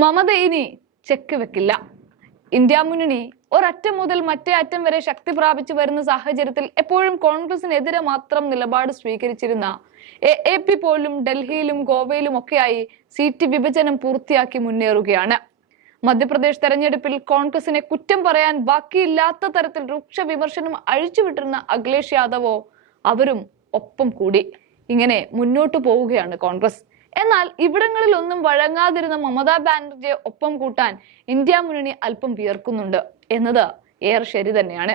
മമത ഇനി ചെക്ക് വെക്കില്ല. ഇന്ത്യ മുന്നണി ഒരറ്റം മുതൽ മറ്റേ അറ്റം വരെ ശക്തി പ്രാപിച്ചു വരുന്ന സാഹചര്യത്തിൽ എപ്പോഴും കോൺഗ്രസിനെതിരെ മാത്രം നിലപാട് സ്വീകരിച്ചിരുന്ന എ പി പോലും ഡൽഹിയിലും ഗോവയിലും ഒക്കെയായി സീറ്റ് വിഭജനം പൂർത്തിയാക്കി മുന്നേറുകയാണ്. മധ്യപ്രദേശ് തെരഞ്ഞെടുപ്പിൽ കോൺഗ്രസിനെ കുറ്റം പറയാൻ ബാക്കിയില്ലാത്ത തരത്തിൽ രൂക്ഷ വിമർശനം അഴിച്ചുവിട്ടിരുന്ന അഖിലേഷ് യാദവോ അവരും ഒപ്പം കൂടി. ഇങ്ങനെ മുന്നോട്ടു പോവുകയാണ് കോൺഗ്രസ്. എന്നാൽ ഇവിടങ്ങളിൽ ഒന്നും വഴങ്ങാതിരുന്ന മമതാ ബാനർജിയെ ഒപ്പം കൂട്ടാൻ ഇന്ത്യ മുന്നണി അല്പം വിയർക്കുന്നുണ്ട് എന്നത് ഏറെ ശരി തന്നെയാണ്.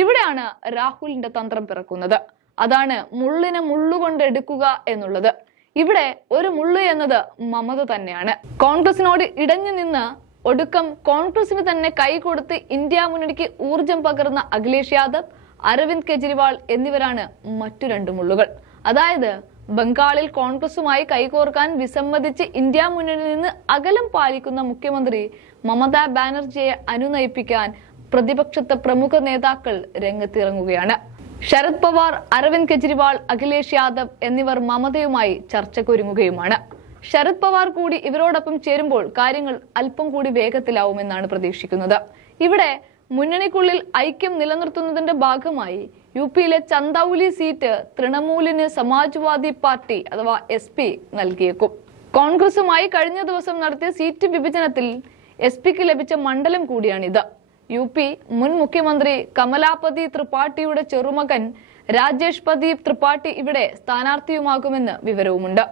ഇവിടെയാണ് രാഹുലിന്റെ തന്ത്രം പിറക്കുന്നത്. അതാണ് മുള്ളിനെ മുള്ളുകൊണ്ട് എടുക്കുക എന്നുള്ളത്. ഇവിടെ ഒരു മുള്ളു എന്നത് മമത തന്നെയാണ്. കോൺഗ്രസിനോട് ഇടഞ്ഞു നിന്ന് ഒടുക്കം കോൺഗ്രസിന് തന്നെ കൈ കൊടുത്ത് ഇന്ത്യ മുന്നണിക്ക് ഊർജം പകർന്ന അഖിലേഷ് യാദവ് അരവിന്ദ് കെജ്രിവാൾ എന്നിവരാണ് മറ്റു രണ്ട് മുള്ളുകൾ. അതായത് ബംഗാളിൽ കോൺഗ്രസുമായി കൈകോർക്കാൻ വിസമ്മതിച്ച് ഇന്ത്യ മുന്നണിയിൽ നിന്ന് അകലം പാലിക്കുന്ന മുഖ്യമന്ത്രി മമതാ ബാനർജിയെ അനുനയിപ്പിക്കാൻ പ്രതിപക്ഷത്തെ പ്രമുഖ നേതാക്കൾ രംഗത്തിറങ്ങുകയാണ്. ശരത് പവാർ അരവിന്ദ് കെജ്രിവാൾ അഖിലേഷ് യാദവ് എന്നിവർ മമതയുമായി ചർച്ചക്കൊരുങ്ങുകയുമാണ്. ശരത് പവാർ കൂടി ഇവരോടൊപ്പം ചേരുമ്പോൾ കാര്യങ്ങൾ അല്പം കൂടി വേഗത്തിലാവുമെന്നാണ് പ്രതീക്ഷിക്കുന്നത്. ഇവിടെ മുന്നണിക്കുള്ളിൽ ഐക്യം നിലനിർത്തുന്നതിന്റെ ഭാഗമായി യു പിയിലെ ചന്ദൌലി സീറ്റ് തൃണമൂലിന് സമാജ്വാദി പാർട്ടി അഥവാ എസ് പി നൽകിയേക്കും. കോൺഗ്രസുമായി കഴിഞ്ഞ ദിവസം നടത്തിയ സീറ്റ് വിഭജനത്തിൽ എസ് പിക്ക് ലഭിച്ച മണ്ഡലം കൂടിയാണിത്. യു പി മുൻ മുഖ്യമന്ത്രി കമലാപതി ത്രിപാഠിയുടെ ചെറുമകൻ രാജേഷ് പ്രദീപ് ത്രിപാഠി ഇവിടെ സ്ഥാനാർത്ഥിയുമാകുമെന്ന് വിവരവുമുണ്ട്.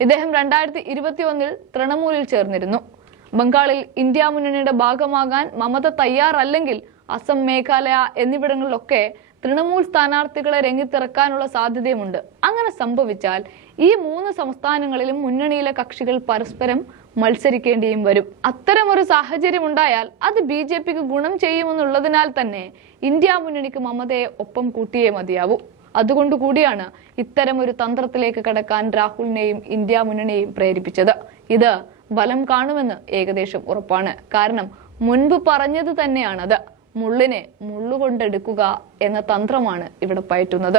ഇദ്ദേഹം രണ്ടായിരത്തി ഇരുപത്തി ഒന്നിൽ തൃണമൂലിൽ ചേർന്നിരുന്നു. ബംഗാളിൽ ഇന്ത്യ മുന്നണിയുടെ ഭാഗമാകാൻ മമത തയ്യാറല്ലെങ്കിൽ അസം മേഘാലയ എന്നിവിടങ്ങളിലൊക്കെ തൃണമൂൽ സ്ഥാനാർത്ഥികളെ രംഗത്തിറക്കാനുള്ള സാധ്യതയുമുണ്ട്. അങ്ങനെ സംഭവിച്ചാൽ ഈ മൂന്ന് സംസ്ഥാനങ്ങളിലും മുന്നണിയിലെ കക്ഷികൾ പരസ്പരം മത്സരിക്കേണ്ടിയും വരും. അത്തരമൊരു സാഹചര്യം ഉണ്ടായാൽ അത് ബി ജെ പിക്ക് ഗുണം ചെയ്യുമെന്നുള്ളതിനാൽ തന്നെ ഇന്ത്യ മുന്നണിക്ക് മമതയെ ഒപ്പം കൂട്ടിയേ മതിയാവൂ. അതുകൊണ്ട് കൂടിയാണ് ഇത്തരമൊരു തന്ത്രത്തിലേക്ക് കടക്കാൻ രാഹുലിനെയും ഇന്ത്യ മുന്നണിയെയും പ്രേരിപ്പിച്ചത്. ഇത് ബലം കാണുമെന്ന് ഏകദേശം ഉറപ്പാണ്. കാരണം മുൻപ് പറഞ്ഞത് തന്നെയാണത്. മുള്ളിനെ മുള്ളുകൊണ്ടെടുക്കുക എന്ന തന്ത്രമാണ് ഇവിടെ പയറ്റുന്നത്.